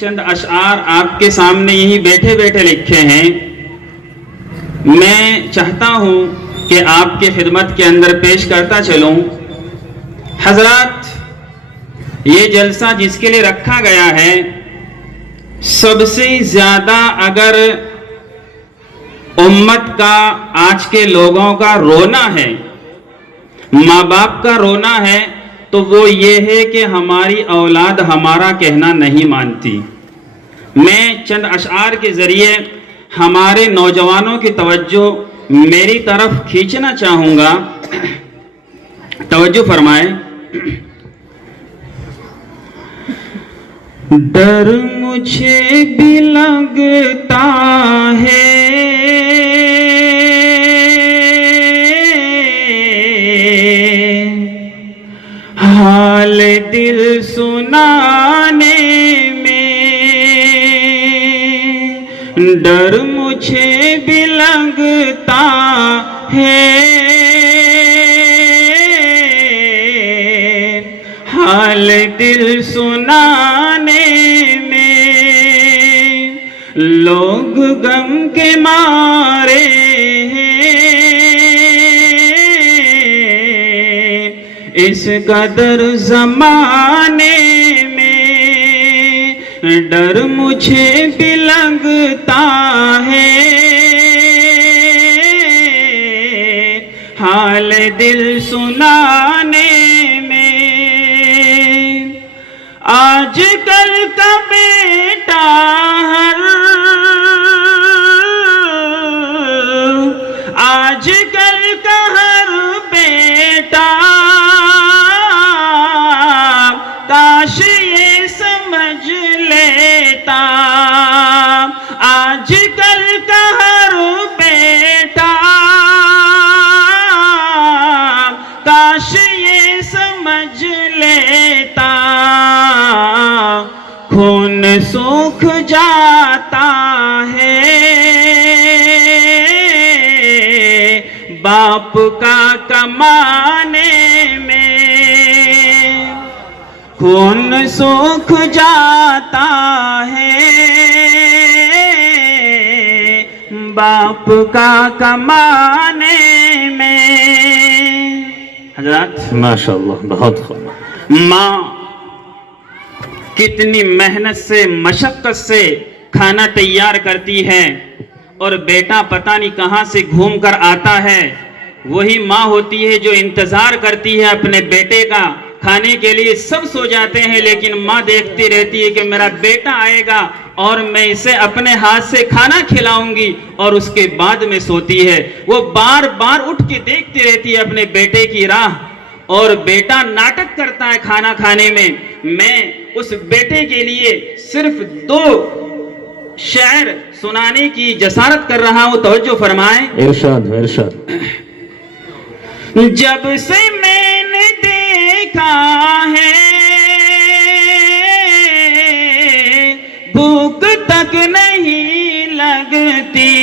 चंद अशआर आपके सामने यही बैठे बैठे लिखे हैं। मैं चाहता हूं कि आपके खिदमत के अंदर पेश करता चलूं। हजरात, ये जलसा जिसके लिए रखा गया है, सबसे ज्यादा अगर उम्मत का, आज के लोगों का रोना है, माँ बाप का रोना है, तो वो ये है कि हमारी औलाद हमारा कहना नहीं मानती। मैं चंद अशआर के जरिए हमारे नौजवानों की तवज्जो मेरी तरफ खींचना चाहूंगा। तवज्जो फरमाए। डर मुझे भी लगता है, हाल दिल सुनाने में। डर मुझे भी लगता है, हाल दिल सुनाने में। लोग गम के मारे इस कदर जमाने में। डर मुझे भी लगता है, हाल दिल सुनाने में। आजकल का बेटा आजकल का हर बेटा काश ये समझ लेता। आजकल का हर बेटा काश ये समझ लेता। खून सूख जाता है बाप का कमाने में। खून सूख जाता है बाप का कमाने में। हजरत माशाअल्लाह, बहुत खूब। माँ कितनी मेहनत से, मशक्कत से खाना तैयार करती है और बेटा पता नहीं कहां से घूम कर आता है। वही माँ होती है जो इंतजार करती है अपने बेटे का खाने के लिए। सब सो जाते हैं लेकिन माँ देखती रहती है कि मेरा बेटा आएगा और मैं इसे अपने हाथ से खाना खिलाऊंगी, और उसके बाद में सोती है। वो बार बार उठ के देखती रहती है अपने बेटे की राह, और बेटा नाटक करता है खाना खाने में। मैं उस बेटे के लिए सिर्फ 2 शेर सुनाने की जसारत कर रहा हूं। तवज्जो फरमाएं। इरशाद इरशाद। जब से मैंने देखा है भूख तक नहीं लगती।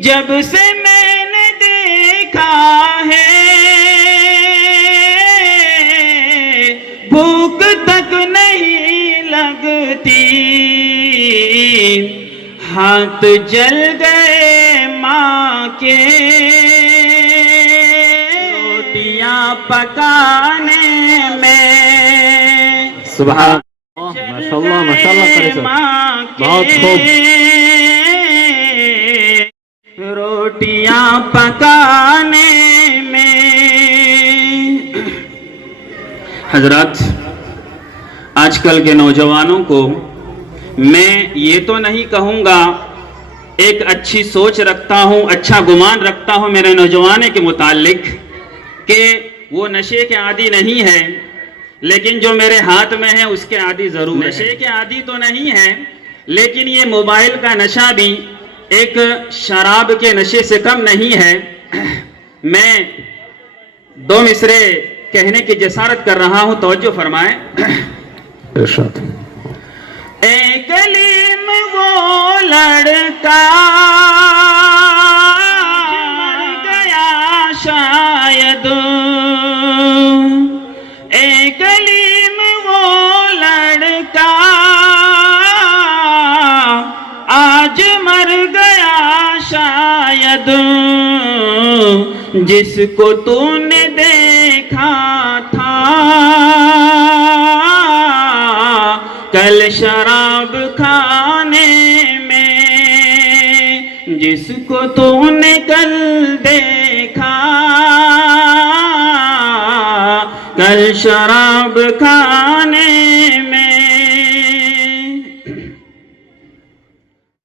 जब से मैंने देखा है भूख तक नहीं लगती। हाथ जल गए माँ के रोटियां पकाने में। सुभान अल्लाह, माशाअल्लाह माशाअल्लाह, माँ बहुत खूब। रोटियां पकाने में। हजरत, आजकल के नौजवानों को मैं ये तो नहीं कहूँगा, एक अच्छी सोच रखता हूँ, अच्छा गुमान रखता हूँ मेरे नौजवान के मुतालिक कि वो नशे के आदी नहीं है, लेकिन जो मेरे हाथ में है उसके आदी जरूर है। नशे के आदी तो नहीं है, लेकिन ये मोबाइल का नशा भी एक शराब के नशे से कम नहीं है। मैं 2 मिसरे कहने की जसारत कर रहा हूँ। तवज्जो फरमाएं। एक कलीम वो लड़का मर गया शायद। एक कलीम वो लड़का जिसको तूने देखा था कल शराब खाने में, जिसको तूने कल देखा कल शराब खा